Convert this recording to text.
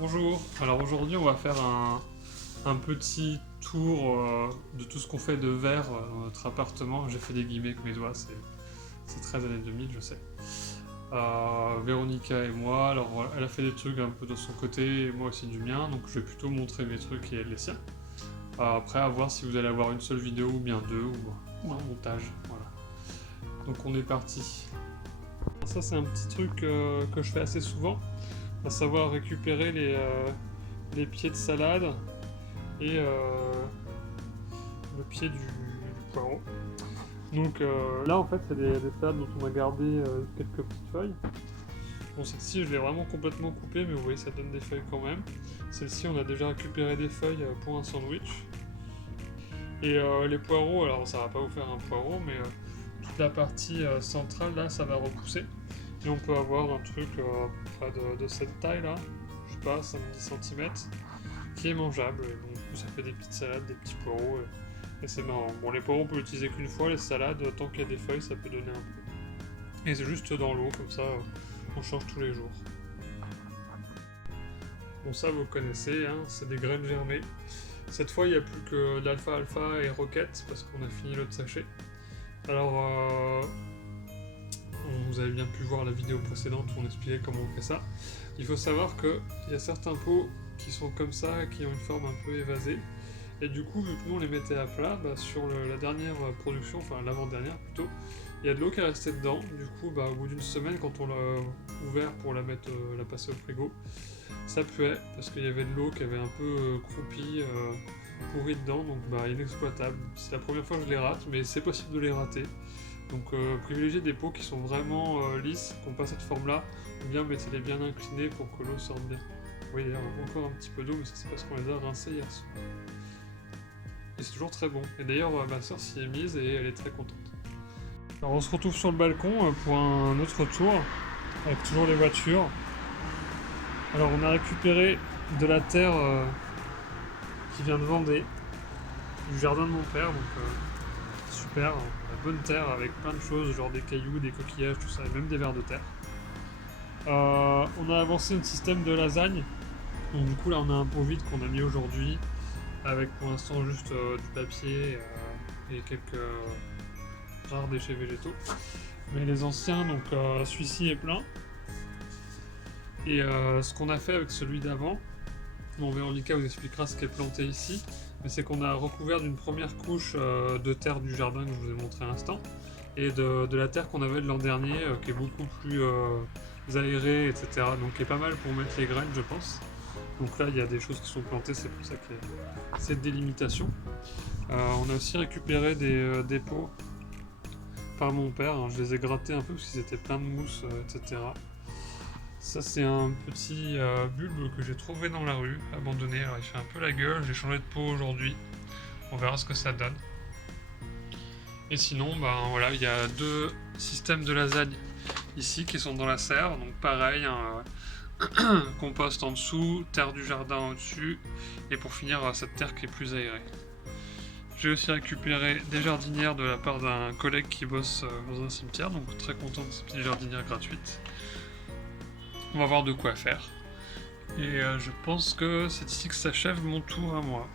Bonjour, alors aujourd'hui on va faire un petit tour de tout ce qu'on fait de verre dans notre appartement. J'ai fait des guillemets avec mes doigts, c'est très années 2000 je sais. Véronica et moi, alors voilà, elle a fait des trucs un peu de son côté et moi aussi du mien, donc je vais plutôt montrer mes trucs et elle les siens. Après à voir si vous allez avoir une seule vidéo ou bien deux ou un montage, voilà. Donc on est parti. Ça c'est un petit truc que je fais assez souvent, à savoir récupérer les pieds de salade et le pied du poireau. Donc là en fait c'est des salades dont on a gardé quelques petites feuilles. Bon, celle-ci je l'ai vraiment complètement coupée, mais vous voyez ça donne des feuilles quand même. Celle-ci on a déjà récupéré des feuilles pour un sandwich. Et les poireaux, alors ça va pas vous faire un poireau, mais toute la partie centrale là ça va repousser. Et on peut avoir un truc à peu près de cette taille là, je sais pas, 5-10 cm, qui est mangeable. Et donc, du coup, ça fait des petites salades, des petits poireaux, et c'est marrant. Bon, les poireaux on peut l'utiliser qu'une fois, les salades, tant qu'il y a des feuilles, ça peut donner un peu. Et c'est juste dans l'eau, comme ça, on change tous les jours. Bon, ça vous connaissez, hein, c'est des graines germées. Cette fois, il n'y a plus que l'alfalfa et roquette, parce qu'on a fini l'autre sachet. Alors, vous avez bien pu voir la vidéo précédente où on expliquait comment on fait ça. Il faut savoir qu'il y a certains pots qui sont comme ça, qui ont une forme un peu évasée. Et du coup, vu que nous on les mettait à plat, sur la dernière production, enfin l'avant-dernière plutôt, il y a de l'eau qui est restée dedans. Du coup, au bout d'une semaine, quand on l'a ouvert pour la passer au frigo, ça puait, parce qu'il y avait de l'eau qui avait un peu croupi, pourri dedans, donc inexploitable. C'est la première fois que je les rate, mais c'est possible de les rater. Donc privilégiez des pots qui sont vraiment lisses, qui n'ont pas cette forme-là, ou bien mettez-les bien inclinés pour que l'eau sorte bien. Oui, d'ailleurs, encore un petit peu d'eau, mais ça c'est parce qu'on les a rincés hier soir. Et c'est toujours très bon. Et d'ailleurs, ma soeur s'y est mise et elle est très contente. Alors on se retrouve sur le balcon pour un autre tour, avec toujours les voitures. Alors on a récupéré de la terre qui vient de Vendée, du jardin de mon père, donc super, la bonne terre avec plein de choses, genre des cailloux, des coquillages, tout ça, et même des vers de terre. On a avancé notre système de lasagne, donc du coup là on a un pot vide qu'on a mis aujourd'hui, avec pour l'instant juste du papier et quelques rares déchets végétaux. Mais les anciens, donc celui-ci est plein. Et ce qu'on a fait avec celui d'avant, bon, Véronica vous expliquera ce qui est planté ici, mais c'est qu'on a recouvert d'une première couche de terre du jardin que je vous ai montré à l'instant, et de la terre qu'on avait de l'an dernier, qui est beaucoup plus aérée, etc. Donc qui est pas mal pour mettre les graines, je pense. Donc là, il y a des choses qui sont plantées, c'est pour ça qu'il y a cette délimitation. On a aussi récupéré des pots par mon père, hein. Je les ai grattés un peu parce qu'ils étaient pleins de mousse, etc. Ça c'est un petit bulbe que j'ai trouvé dans la rue, abandonné. Alors il fait un peu la gueule, j'ai changé de pot aujourd'hui. On verra ce que ça donne. Et sinon, voilà, il y a deux systèmes de lasagne ici qui sont dans la serre. Donc pareil, compost en dessous, terre du jardin au-dessus. Et pour finir, cette terre qui est plus aérée. J'ai aussi récupéré des jardinières de la part d'un collègue qui bosse dans un cimetière. Donc très content de ces petites jardinières gratuites. On va voir de quoi faire. Et je pense que c'est ici que s'achève mon tour à moi.